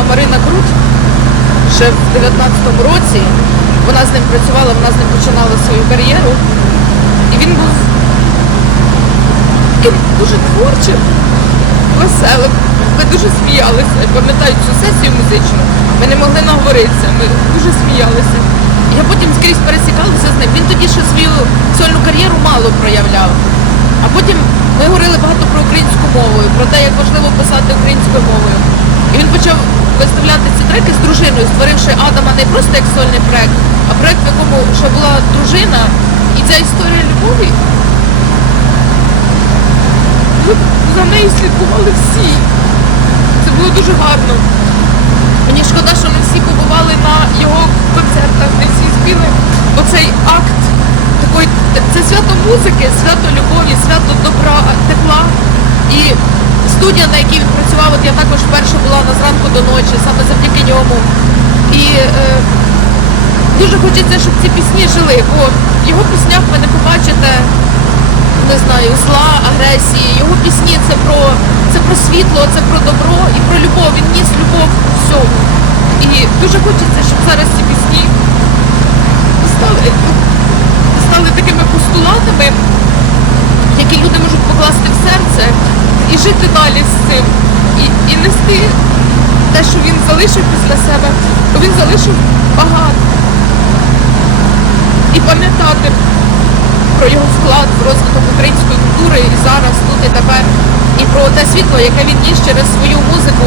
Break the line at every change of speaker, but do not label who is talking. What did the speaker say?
познайомила Марина Крут ще в 19-му році. Вона з ним працювала, вона з ним починала свою кар'єру. І він був таким дуже творчим, веселим. Ми дуже сміялися. Я пам'ятаю цю сесію музичну. Ми не могли наговоритися, ми дуже сміялися. Я потім скрізь пересікалася з ним. Він тоді ще свою сольну кар'єру мало проявляв. А потім ми говорили багато про українську мову, про те, як важливо писати українською мовою. І він почав виставляти ці треки з дружиною, створивши Адама не просто як сольний проект, а проект, в якому ще була дружина, і ця історія любові. За нею слідкували всі. Це було дуже гарно. Мені шкода, що не всі побували на його концертах, не всі спіли оцей акт такої. Це свято музики, свято любові, свято на він от я також вперше була на зранку до ночі, саме завдяки ньому. І е, дуже хочеться, щоб ці пісні жили, бо в його піснях ви не побачите не знаю, зла, агресії. Його пісні це про це про світло, це про добро і про любов. Він ніс любов всьому. І дуже хочеться, щоб зараз ці пісні далі з цим. І, і нести те, що він залишив після себе, бо він залишив багато. І пам'ятати про його вклад в розвиток української культури і зараз, тут і тепер, і про те світло, яке він ніс через свою музику